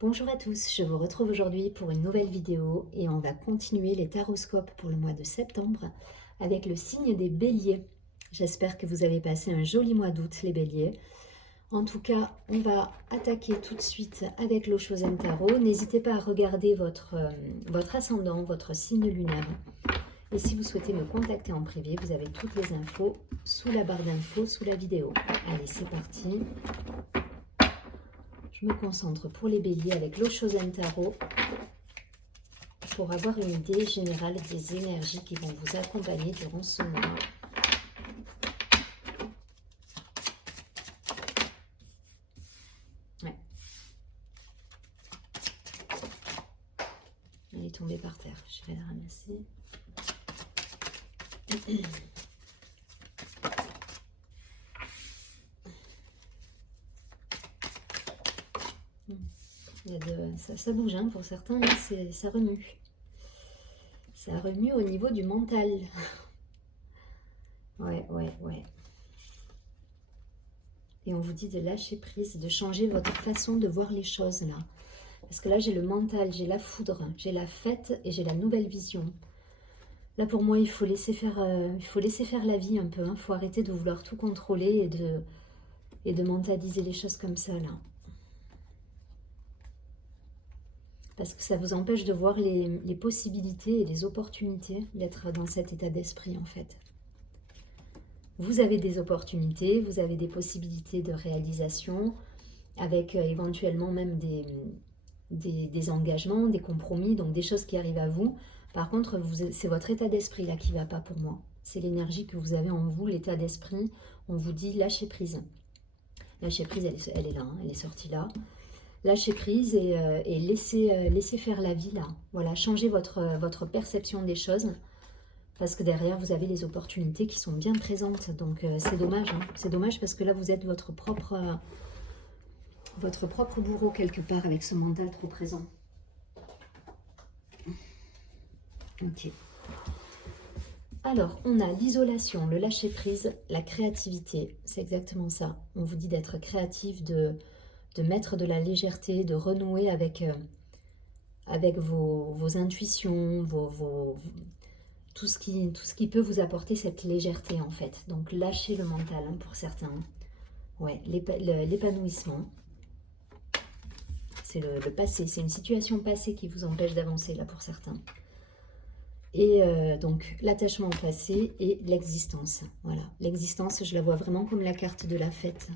Bonjour à tous, je vous retrouve aujourd'hui pour une nouvelle vidéo et on va continuer les taroscopes pour le mois de septembre avec le signe des béliers. J'espère que vous avez passé un joli mois d'août les béliers. En tout cas, on va attaquer tout de suite avec l'Oshozen Tarot. N'hésitez pas à regarder votre ascendant, votre signe lunaire. Et si vous souhaitez me contacter en privé, vous avez toutes les infos sous la barre d'infos, sous la vidéo. Allez, c'est parti. Je me concentre pour les béliers avec l'Oshozen Tarot pour avoir une idée générale des énergies qui vont vous accompagner durant ce mois. Ouais. Elle est tombée par terre. Je vais la ramasser. Ça bouge hein, pour certains, là, ça remue. Ça remue au niveau du mental. Ouais. Et on vous dit de lâcher prise, de changer votre façon de voir les choses là. Parce que là, j'ai le mental, j'ai la foudre, j'ai la fête et j'ai la nouvelle vision. Là, pour moi, il faut laisser faire la vie un peu. Il faut arrêter de vouloir tout contrôler et de mentaliser les choses comme ça là. Parce que ça vous empêche de voir les possibilités et les opportunités d'être dans cet état d'esprit en fait. Vous avez des opportunités, vous avez des possibilités de réalisation avec éventuellement même des engagements, des compromis, donc des choses qui arrivent à vous. Par contre, c'est votre état d'esprit là qui ne va pas pour moi. C'est l'énergie que vous avez en vous, l'état d'esprit. On vous dit lâchez prise. Lâchez prise, elle est là, hein, elle est sortie là. Lâchez prise et laissez faire la vie là. Voilà, changez votre perception des choses. Parce que derrière, vous avez les opportunités qui sont bien présentes. Donc, c'est dommage. Hein. C'est dommage parce que là, vous êtes votre propre bourreau quelque part avec ce mental trop présent. Ok. Alors, on a l'isolation, le lâcher-prise, la créativité. C'est exactement ça. On vous dit d'être créatif, de mettre de la légèreté, de renouer avec vos intuitions, tout ce qui peut vous apporter cette légèreté en fait. Donc lâchez le mental hein, pour certains. Ouais, l'épanouissement. C'est le passé, c'est une situation passée qui vous empêche d'avancer là pour certains. Et donc l'attachement au passé et l'existence. Voilà, l'existence, je la vois vraiment comme la carte de la fête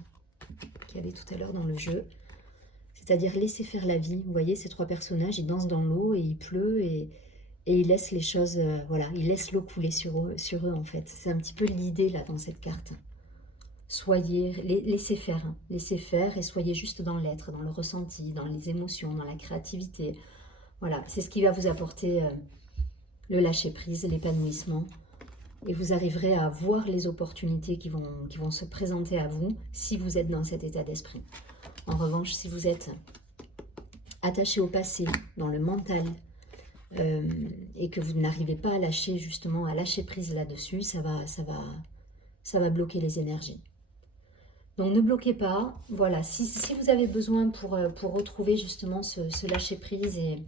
qu'il y avait tout à l'heure dans le jeu. C'est-à-dire laisser faire la vie. Vous voyez, ces trois personnages, ils dansent dans l'eau et il pleut et ils laissent les choses, voilà, ils laissent l'eau couler sur eux en fait. C'est un petit peu l'idée là dans cette carte. Soyez, laissez faire et soyez juste dans l'être, dans le ressenti, dans les émotions, dans la créativité. Voilà, c'est ce qui va vous apporter le lâcher-prise, l'épanouissement. Et vous arriverez à voir les opportunités qui vont se présenter à vous si vous êtes dans cet état d'esprit. En revanche, si vous êtes attaché au passé, dans le mental, et que vous n'arrivez pas à lâcher justement, à lâcher prise là-dessus, ça va bloquer les énergies. Donc ne bloquez pas, voilà, si vous avez besoin pour retrouver justement ce lâcher prise et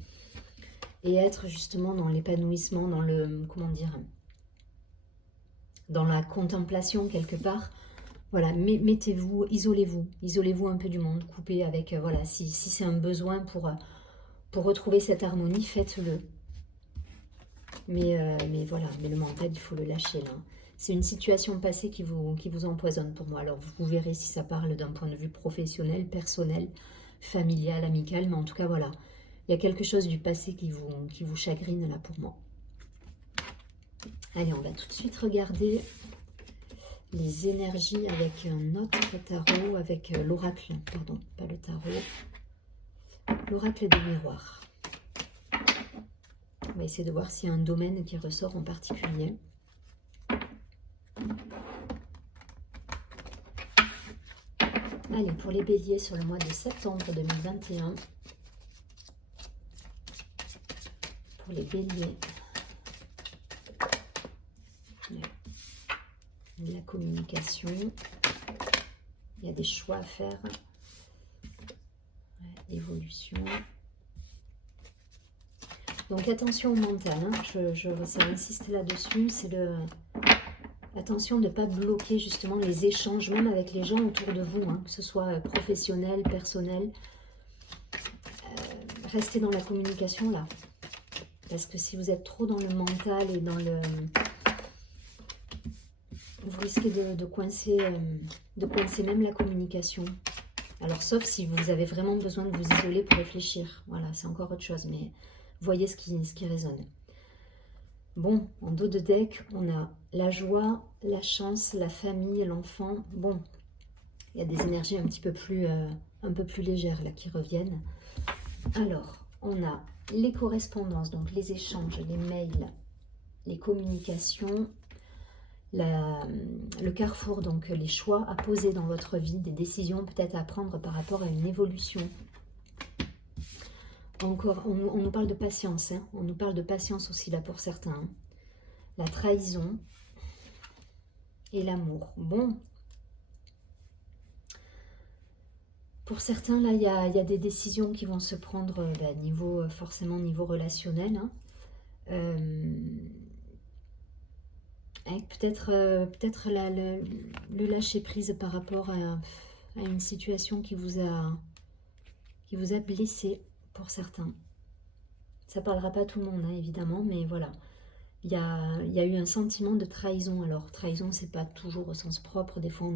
être justement dans l'épanouissement, dans le, comment dire, dans la contemplation quelque part, voilà, mettez-vous, isolez-vous un peu du monde, coupez avec, voilà, si c'est un besoin pour retrouver cette harmonie, faites-le. Mais voilà, mais le mental, il faut le lâcher là. C'est une situation passée qui vous empoisonne pour moi. Alors vous verrez si ça parle d'un point de vue professionnel, personnel, familial, amical, mais en tout cas voilà, il y a quelque chose du passé qui vous chagrine là pour moi. Allez, on va tout de suite regarder les énergies avec un autre tarot, avec l'oracle, pardon, pas le tarot, l'oracle des miroirs. On va essayer de voir s'il y a un domaine qui ressort en particulier. Allez, pour les béliers sur le mois de septembre 2021. Pour les béliers. La communication. Il y a des choix à faire. Ouais, évolution. Donc attention au mental, hein. Ça insiste là-dessus, c'est attention de ne pas bloquer justement les échanges, même avec les gens autour de vous, hein, que ce soit professionnel, personnel. Restez dans la communication là. Parce que si vous êtes trop dans le mental et dans le... Vous risquez de coincer même la communication. Alors sauf si vous avez vraiment besoin de vous isoler pour réfléchir. Voilà, c'est encore autre chose, mais voyez ce qui résonne. Bon, en dos de deck, on a la joie, la chance, la famille, l'enfant. Bon, il y a des énergies un peu plus légères là qui reviennent. Alors, on a les correspondances, donc les échanges, les mails, les communications, le carrefour, donc les choix à poser dans votre vie, des décisions peut-être à prendre par rapport à une évolution. Encore, on nous parle de patience, hein. On nous parle de patience aussi là pour certains. Hein. La trahison et l'amour. Bon, pour certains là, il y a des décisions qui vont se prendre forcément niveau relationnel. Hein. Avec peut-être le lâcher prise par rapport à une situation qui vous a blessé pour certains. Ça ne parlera pas à tout le monde, hein, évidemment, mais voilà. Il y a eu un sentiment de trahison. Alors, trahison, c'est pas toujours au sens propre. Des fois,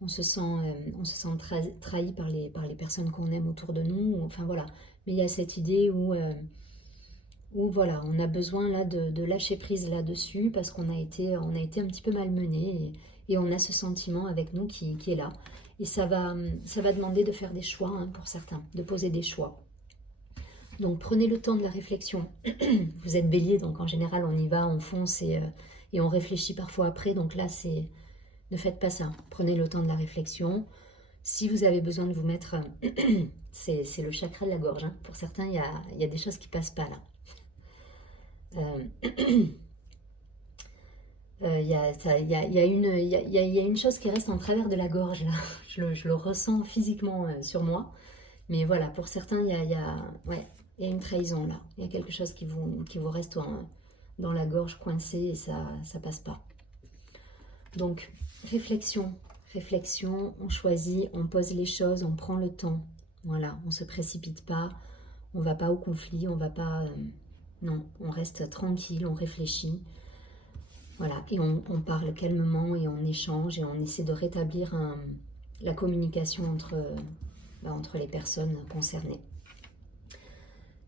on se sent trahi par les personnes qu'on aime autour de nous. Enfin, voilà. Mais il y a cette idée où voilà, on a besoin là de lâcher prise là-dessus parce qu'on a été un petit peu malmené et on a ce sentiment avec nous qui est là. Et ça va demander de faire des choix, hein, pour certains, de poser des choix. Donc prenez le temps de la réflexion. Vous êtes bélier, donc en général on y va, on fonce et on réfléchit parfois après. Donc là, ne faites pas ça. Prenez le temps de la réflexion. Si vous avez besoin de vous mettre... c'est le chakra de la gorge. Hein. Pour certains, il y a des choses qui ne passent pas là. Il y a une chose qui reste en travers de la gorge là. Je le ressens physiquement sur moi. Mais voilà, pour certains, il y a une trahison là. Il y a quelque chose qui vous reste dans la gorge coincé et ça passe pas. Donc, réflexion, on choisit, on pose les choses, on prend le temps. Voilà, on se précipite pas, on va pas au conflit, on va pas... non, on reste tranquille, on réfléchit. Voilà, et on parle calmement et on échange et on essaie de rétablir la communication entre les personnes concernées.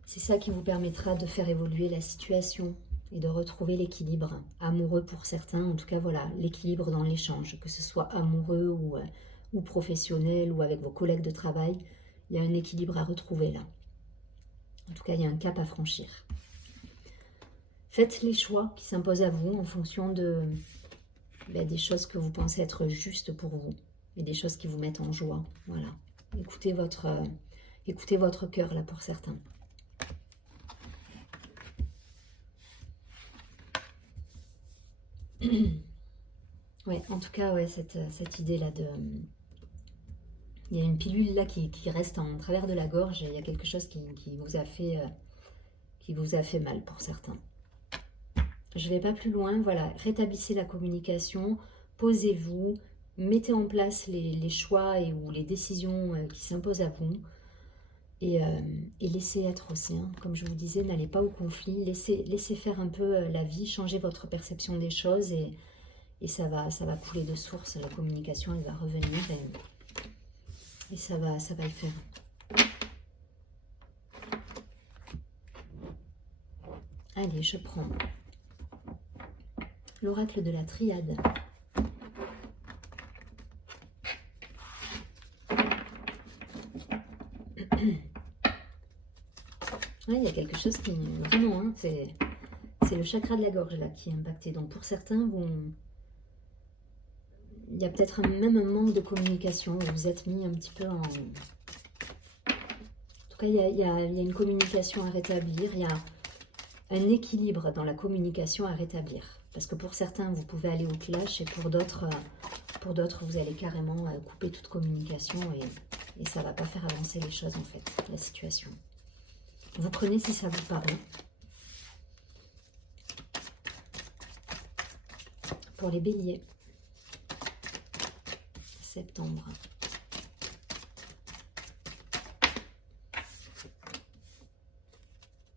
C'est ça qui vous permettra de faire évoluer la situation et de retrouver l'équilibre amoureux pour certains. En tout cas, voilà, l'équilibre dans l'échange, que ce soit amoureux ou professionnel ou avec vos collègues de travail. Il y a un équilibre à retrouver là. En tout cas, il y a un cap à franchir. Faites les choix qui s'imposent à vous en fonction des choses que vous pensez être justes pour vous et des choses qui vous mettent en joie. Voilà. Écoutez votre cœur là pour certains. Ouais, en tout cas, ouais, cette idée là de... Il y a une pilule là qui reste en travers de la gorge et il y a quelque chose qui vous a fait mal pour certains. Je ne vais pas plus loin, voilà, rétablissez la communication, posez-vous, mettez en place les choix ou les décisions qui s'imposent à vous et laissez être aussi, hein. Comme je vous disais, n'allez pas au conflit, laissez faire un peu la vie, changez votre perception des choses et ça va couler de source, la communication elle va revenir et ça va le faire. Allez, je prends l'oracle de la triade. Ouais, il y a quelque chose qui... Vraiment, hein, c'est le chakra de la gorge là qui est impacté. Donc pour certains, il y a peut-être même un manque de communication. Vous vous êtes mis un petit peu en... En tout cas, il y a une communication à rétablir. Il y a un équilibre dans la communication à rétablir. Parce que pour certains, vous pouvez aller au clash et pour d'autres, vous allez carrément couper toute communication Et ça ne va pas faire avancer les choses, en fait, la situation. Vous prenez si ça vous parle. Pour les béliers, septembre.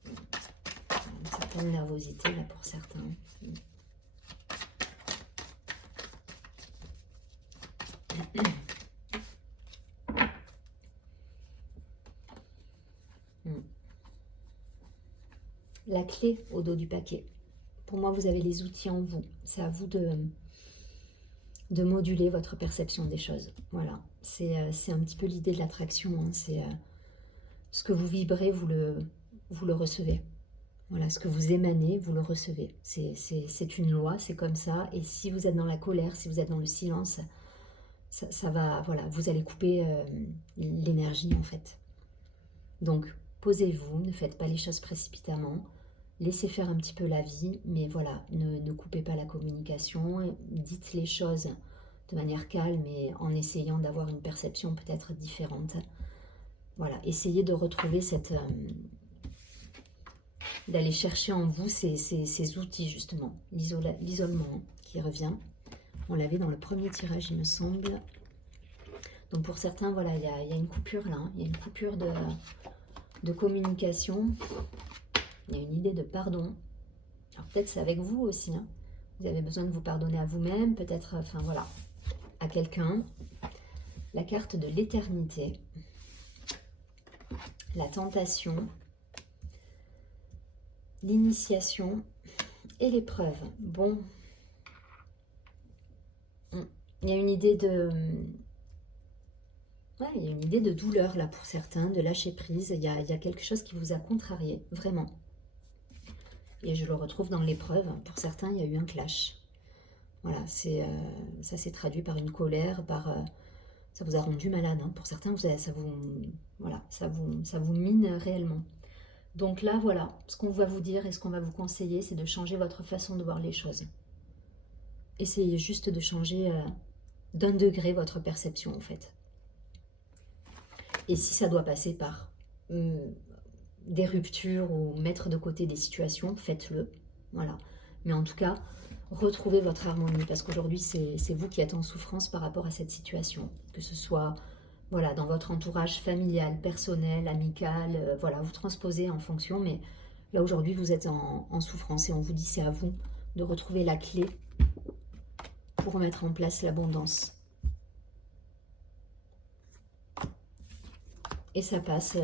Une certaine nervosité là pour certains. La clé au dos du paquet. Pour moi, vous avez les outils en vous. C'est à vous de moduler votre perception des choses. Voilà, c'est un petit peu l'idée de l'attraction. Hein. C'est ce que vous vibrez, vous le recevez. Voilà, ce que vous émanez, vous le recevez. C'est une loi, c'est comme ça. Et si vous êtes dans la colère, si vous êtes dans le silence, ça va, voilà, vous allez couper l'énergie en fait. Donc, posez-vous, ne faites pas les choses précipitamment. Laissez faire un petit peu la vie, mais voilà, ne coupez pas la communication. Dites les choses de manière calme et en essayant d'avoir une perception peut-être différente. Voilà, essayez de retrouver cette... d'aller chercher en vous ces outils justement. L'isolement qui revient. On l'avait dans le premier tirage, il me semble. Donc pour certains, voilà, il y a une coupure là. Il y a une coupure de communication. Il y a une idée de pardon. Alors peut-être c'est avec vous aussi. Hein. Vous avez besoin de vous pardonner à vous-même, peut-être, enfin voilà, à quelqu'un. La carte de l'éternité. La tentation. L'initiation et l'épreuve. Bon. Il y a une idée de... Ouais, il y a une idée de douleur là pour certains, de lâcher prise. Il y a quelque chose qui vous a contrarié, vraiment. Et je le retrouve dans l'épreuve. Pour certains, il y a eu un clash. Voilà, ça s'est traduit par une colère, ça vous a rendu malade. Hein. Pour certains, ça vous mine réellement. Donc là, voilà, ce qu'on va vous dire et ce qu'on va vous conseiller, c'est de changer votre façon de voir les choses. Essayez juste de changer d'un degré votre perception, en fait. Et si ça doit passer par des ruptures ou mettre de côté des situations, faites-le. Voilà. Mais en tout cas, retrouvez votre harmonie parce qu'aujourd'hui, c'est vous qui êtes en souffrance par rapport à cette situation. Que ce soit voilà, dans votre entourage familial, personnel, amical, voilà, vous transposez en fonction. Mais là, aujourd'hui, vous êtes en souffrance et on vous dit c'est à vous de retrouver la clé pour mettre en place l'abondance. Et ça passe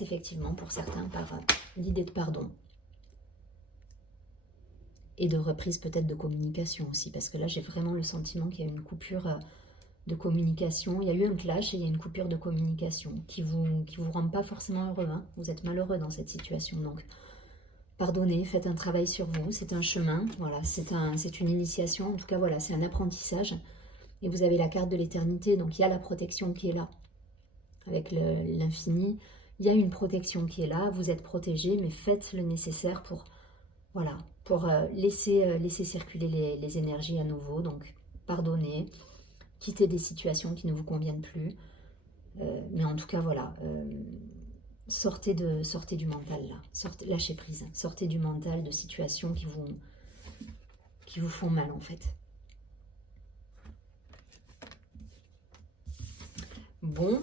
effectivement pour certains par l'idée de pardon. Et de reprise peut-être de communication aussi. Parce que là, j'ai vraiment le sentiment qu'il y a une coupure de communication. Il y a eu un clash et il y a une coupure de communication qui vous rend pas forcément heureux. Hein. Vous êtes malheureux dans cette situation. Donc, pardonnez, faites un travail sur vous. C'est un chemin. Voilà, c'est une initiation. En tout cas, voilà, c'est un apprentissage. Et vous avez la carte de l'éternité. Donc, il y a la protection qui est là. Avec l'infini, il y a une protection qui est là, vous êtes protégé, mais faites le nécessaire pour, voilà, pour laisser circuler les énergies à nouveau, donc pardonnez, quittez des situations qui ne vous conviennent plus, mais en tout cas, voilà, sortez du mental, là, lâchez prise, sortez du mental de situations qui vous font mal, en fait. Bon,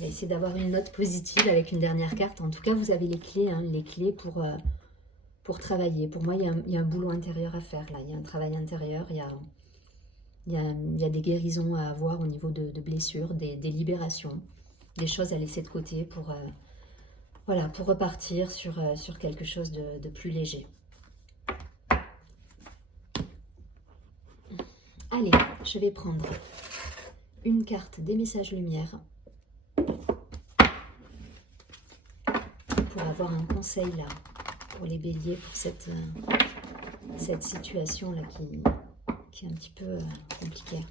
on va essayer d'avoir une note positive avec une dernière carte. En tout cas, vous avez les clés, hein, les clés pour travailler. Pour moi, il y a un boulot intérieur à faire. Là, il y a un travail intérieur. Il y a des guérisons à avoir au niveau de blessures, des libérations, des choses à laisser de côté pour, voilà, pour repartir sur quelque chose de plus léger. Allez, je vais prendre une carte des messages lumière. Pour avoir un conseil là, pour les béliers, pour cette situation là qui est un petit peu compliquée.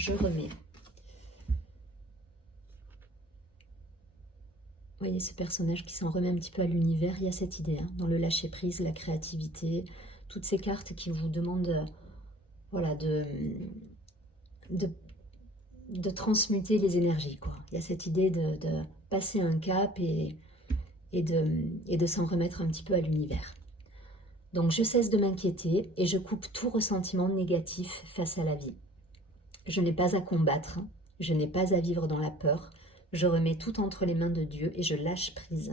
je remets. Vous voyez ce personnage qui s'en remet un petit peu à l'univers. Il y a cette idée, hein, dans le lâcher-prise, la créativité, toutes ces cartes qui vous demandent voilà, de transmuter les énergies, quoi. Il y a cette idée de passer un cap et de s'en remettre un petit peu à l'univers. Donc je cesse de m'inquiéter et je coupe tout ressentiment négatif face à la vie. Je n'ai pas à combattre, je n'ai pas à vivre dans la peur. Je remets tout entre les mains de Dieu et je lâche prise.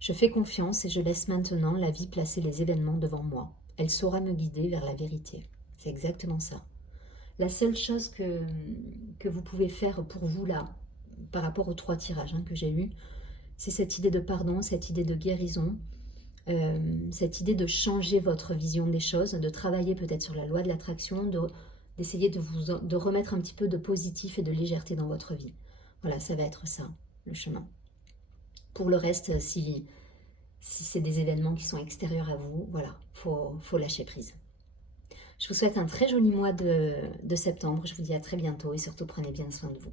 Je fais confiance et je laisse maintenant la vie placer les événements devant moi. Elle saura me guider vers la vérité. C'est exactement ça. La seule chose que vous pouvez faire pour vous là, par rapport aux 3 tirages que j'ai eus, c'est cette idée de pardon, cette idée de guérison, cette idée de changer votre vision des choses, de travailler peut-être sur la loi de l'attraction, d'essayer de remettre un petit peu de positif et de légèreté dans votre vie. Voilà, ça va être ça, le chemin. Pour le reste, si c'est des événements qui sont extérieurs à vous, voilà, faut lâcher prise. Je vous souhaite un très joli mois de septembre. Je vous dis à très bientôt et surtout prenez bien soin de vous.